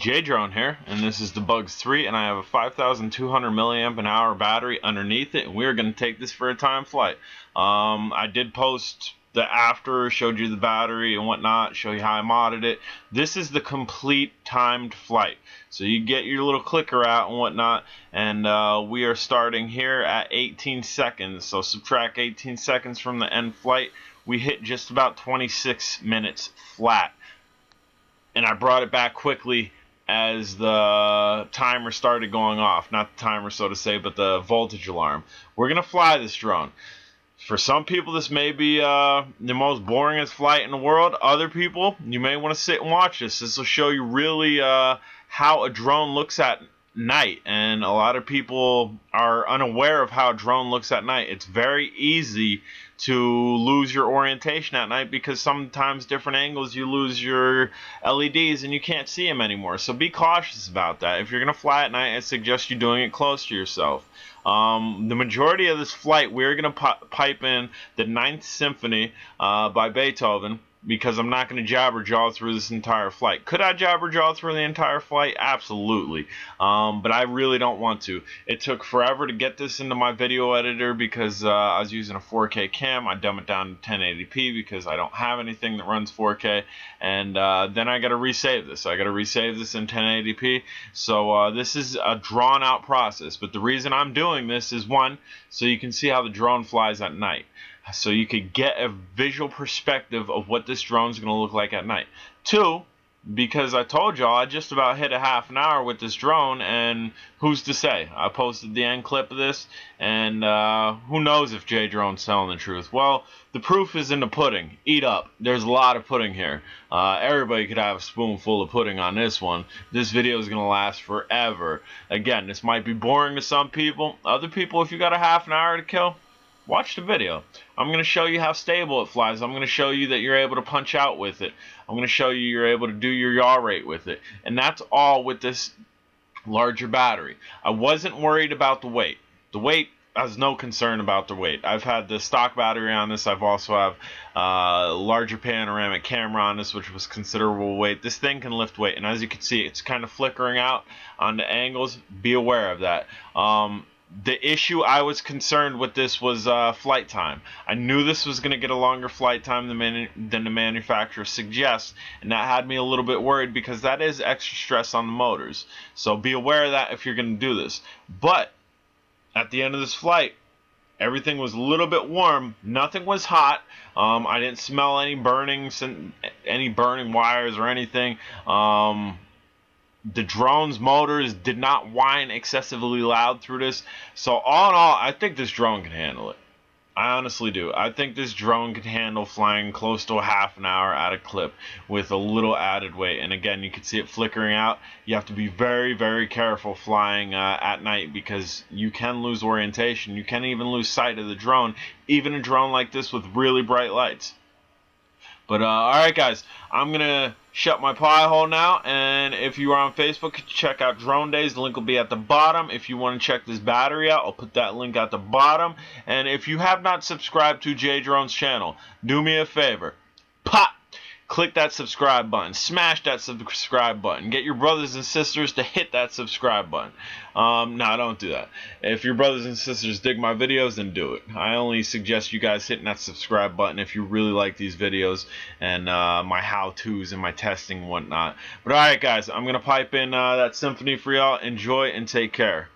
J-Drone here, and this is the Bugs 3, and I have a 5,200 milliamp an hour battery underneath it, and we're going to take this for a time flight. I did post the after, showed you the battery and whatnot, show you how I modded it. This is the complete timed flight. So you get your little clicker out and whatnot, and we are starting here at 18 seconds. So subtract 18 seconds from the end flight. We hit just about 26 minutes flat. And I brought it back quickly as the timer started going off. Not the timer, so to say, but the voltage alarm. We're going to fly this drone. For some people, this may be the most boringest flight in the world. Other people, you may want to sit and watch this. This will show you really how a drone looks at night. And a lot of people are unaware of how a drone looks at night. It's very easy to lose your orientation at night because sometimes different angles you lose your LEDs and you can't see them anymore. So be cautious about that. If you're going to fly at night, I suggest you doing it close to yourself. The majority of this flight, we're going to pipe in the Ninth Symphony by Beethoven, because I'm not going to jabber-jaw through this entire flight. Could I jabber-jaw through the entire flight? Absolutely. But I really don't want to. It took forever to get this into my video editor because I was using a 4K cam. I dumb it down to 1080p because I don't have anything that runs 4K. And then I got to resave this. I got to resave this in 1080p. So this is a drawn-out process. But the reason I'm doing this is, one, so you can see how the drone flies at night. So you could get a visual perspective of what this drone is going to look like at night. Two, because I told y'all I just about hit a half an hour with this drone, and who's to say? I posted the end clip of this, and who knows if J-Drone's telling the truth. Well, the proof is in the pudding. Eat up. There's a lot of pudding here. Everybody could have a spoonful of pudding on this one. This video is going to last forever. Again, this might be boring to some people. Other people, if you got a half an hour to kill, watch the video. I'm going to show you how stable it flies. I'm going to show you that you're able to punch out with it. I'm going to show you you're able to do your yaw rate with it. And that's all with this larger battery. I wasn't worried about the weight. The weight, I was no concern about the weight. I've had the stock battery on this. I've also have a larger panoramic camera on this, which was considerable weight. This thing can lift weight. And as you can see, it's kind of flickering out on the angles. Be aware of that. The issue I was concerned with this was flight time. I knew this was going to get a longer flight time than the manufacturer suggests, and that had me a little bit worried because that is extra stress on the motors. So be aware of that if you're going to do this. But at the end of this flight, everything was a little bit warm. Nothing was hot. I didn't smell any burning wires or anything. The drone's motors did not whine excessively loud through this. So all in all, I think this drone can handle it. I honestly do. I think this drone can handle flying close to a half an hour at a clip with a little added weight. And again, you can see it flickering out. You have to be very, very careful flying at night because you can lose orientation. You can even lose sight of the drone, even a drone like this with really bright lights. But alright guys, I'm going to shut my pie hole now, and if you are on Facebook, check out Drone Days. The link will be at the bottom. If you want to check this battery out, I'll put that link at the bottom. And if you have not subscribed to J-Drone's channel, do me a favor. Pop! Click that subscribe button. Smash that subscribe button. Get your brothers and sisters to hit that subscribe button. No, don't do that. If your brothers and sisters dig my videos, then do it. I only suggest you guys hitting that subscribe button if you really like these videos and my how-tos and my testing and whatnot. But alright guys, I'm going to pipe in that symphony for y'all. Enjoy and take care.